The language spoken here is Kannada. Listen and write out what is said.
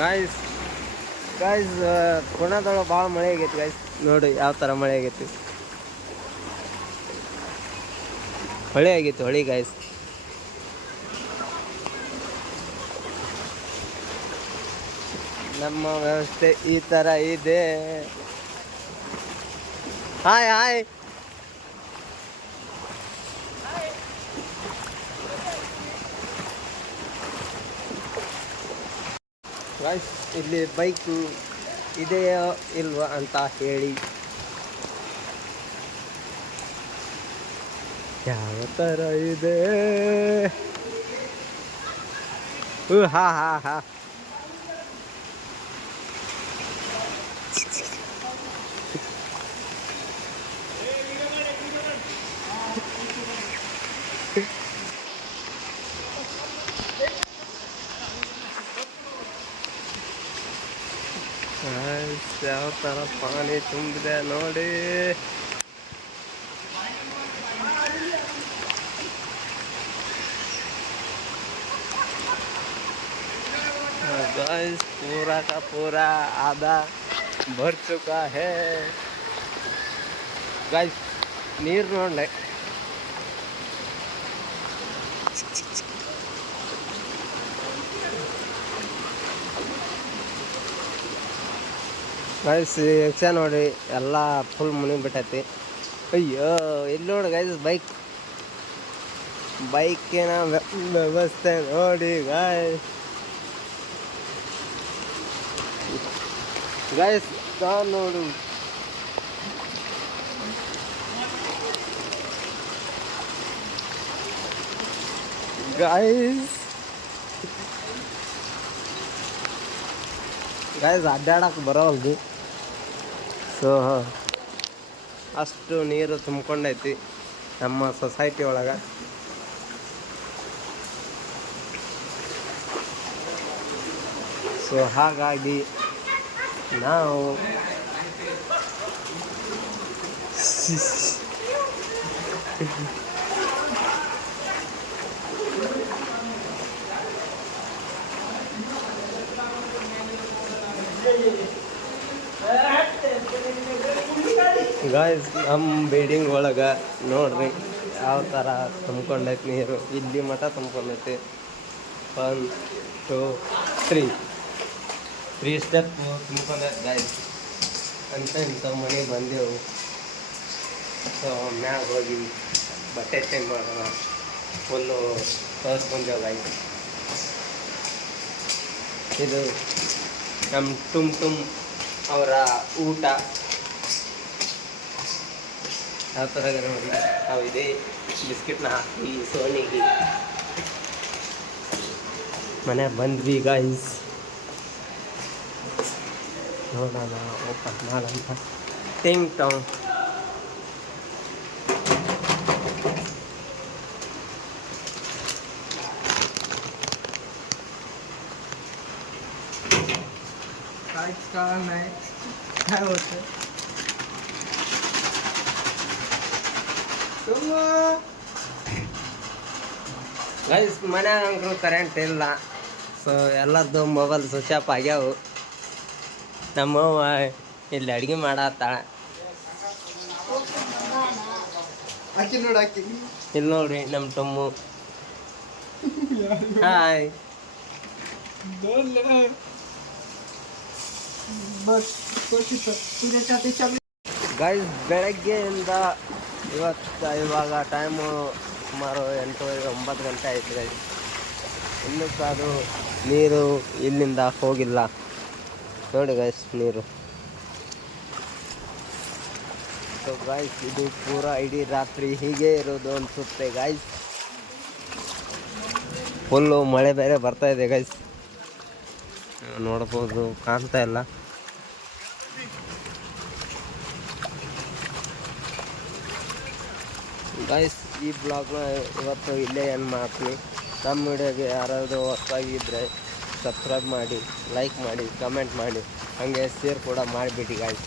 ಗಾಯ್ಸ್ ಗಾಯ್ಸ್ ಪುಣೆದೊಳಗೆ ಭಾಳ ಮಳೆ ಆಗೈತಿ ಗಾಯ್ಸ್. ನೋಡಿ ಯಾವ ಥರ ಮಳೆ ಆಗೈತಿ. ಹೊಳೆ ಆಗೈತಿ, ಹೊಳೆ ಗಾಯ್ಸ್. ನಮ್ಮ ವ್ಯವಸ್ಥೆ ಈ ಥರ ಇದೆ. Hi hi. ಗಾಯ್ಸ್ ಇಲ್ಲಿ ಬೈಕು ಇದೆಯೋ ಇಲ್ವಾ ಅಂತ ಹೇಳಿ. ಯಾವ ಥರ ಇದೆ. ಹಾ ಹಾ ಹಾ. ಯಾವ ಥರ ಪಾನಿ ತುಂಬಿದೆ ನೋಡಿ. गाइस पूरा का पूरा आधा भर चुका है गाइस. ನೀರು ನೋಡ್ಲೆ. ಗೈಸ್ ಯಕ್ಷ ನೋಡಿ ಎಲ್ಲ ಫುಲ್ ಮುನಿಗ್ಬಿಟ್ಟೈತಿ. ಅಯ್ಯೋ ಇಲ್ಲಿ ನೋಡಿ ಗೈಸ್ ಬೈಕಿನ ವ್ಯವಸ್ಥೆ ನೋಡಿ ಗೈಸ್ ನೋಡು. ಗೈಸ್ ಅಡ್ಡಾಡಕ್ಕೆ ಬರೋಲ್ದು. ಸೊ ಅಷ್ಟು ನೀರು ತುಂಬ್ಕೊಂಡೈತಿ ನಮ್ಮ ಸೊಸೈಟಿ ಒಳಗೆ. ಸೊ ಹಾಗಾಗಿ ನಾವು ಗಾಯ್ಸ್ ನಮ್ಮ ಬಿಲ್ಡಿಂಗ್ ಒಳಗೆ ನೋಡ್ರಿ ಯಾವ ಥರ ತುಂಬ್ಕೊಂಡೈತಿ ನೀರು. ಇಲ್ಲಿ ಮಠ ತುಂಬ್ಕೊಂಡೈತಿ. 1 2 3 ಸ್ಟೆಪ್ ತುಂಬ್ಕೊಂಡೈತಿ ಗಾಯ್ಸ್. ಇಂಥ ಮನೆಗೆ ಬಂದೆವು. ಸೊ ಮ್ಯಾಗ ಹೋಗಿ ಬಟ್ಟೆ ಚೇಂಜ್ ಮಾಡೋಣ. ಫುಲ್ಲು ತೋರಿಸ್ಕೊಂಡೇವು ಗಾಯ್ಸ್. ಇದು ನಮ್ಮ ಟುಮ್ ಅವರ ಊಟ ಯಾವ ಥರ ನೋಡಿ. ನಾವು ಇದೇ ಬಿಸ್ಕಿಟ್ನ ಹಾಕಿ ಸೋನಿಗೆ ಮನೆಗೆ ಬಂದ್ವಿ ಗಾಯ್ಸ್. ನೋಡೋಣ ಓಪನ್ ಮಾಡೋಣ. ಟಿಂಗ್ ಟಾಂಗ್ काय होतं ಗೈಸ್ ಮನ್ಯಾಗ ಅಂಕರು ಕರೆಂಟ್ ಇಲ್ಲ. ಸೊ ಎಲ್ಲರದ್ದು ಮೊಬೈಲ್ ಸ್ವಿಚ್ ಆಫ್ ಆಗ್ಯಾವು. ನಮ್ಮವ್ವ ಇಲ್ಲಿ ಅಡುಗೆ ಮಾಡತ್ತಾಳ. ಇಲ್ಲಿ ನೋಡ್ರಿ ನಮ್ಮ ಟೊಮ್ಮು. ಹಾಯ್ ಗೈಸ್ ಬೆಳಗ್ಗೆಯಿಂದ ಇವಾಗ ಟೈಮು ಸುಮಾರು 8-9 ಗಂಟೆ ಆಯ್ತು ಗೈಸ್. ಇನ್ನೂ ಸಹ ಅದು ನೀರು ಇಲ್ಲಿಂದ ಹೋಗಿಲ್ಲ ನೋಡಿ ಗೈಸ್ ನೀರು. ಸೊ ಗೈಸ್ ಇದು ಪೂರಾ ಇಡೀ ರಾತ್ರಿ ಹೀಗೆ ಇರೋದು ಅನಿಸುತ್ತೆ ಗೈಸ್. ಫುಲ್ಲು ಮಳೆ ಬೇರೆ ಬರ್ತಾ ಇದೆ ಗೈಸ್. ನೋಡ್ಬೋದು, ಕಾಣ್ತಾ ಇಲ್ಲ. ಗೈಸ್ ಈ ಬ್ಲಾಗ್ನ ಇವತ್ತು ಇಲ್ಲೇ ಏನು ಮಾಡ್ತೀನಿ. ನಮ್ಮ ವಿಡಿಯೋಗೆ ಯಾರಾದರೂ ಹೊಸದಾಗಿದ್ದರೆ ಸಬ್ಸ್ಕ್ರೈಬ್ ಮಾಡಿ, ಲೈಕ್ ಮಾಡಿ, ಕಮೆಂಟ್ ಮಾಡಿ, ಹಾಗೆ ಶೇರ್ ಕೂಡ ಮಾಡಿಬಿಡಿ ಗೈಸ್.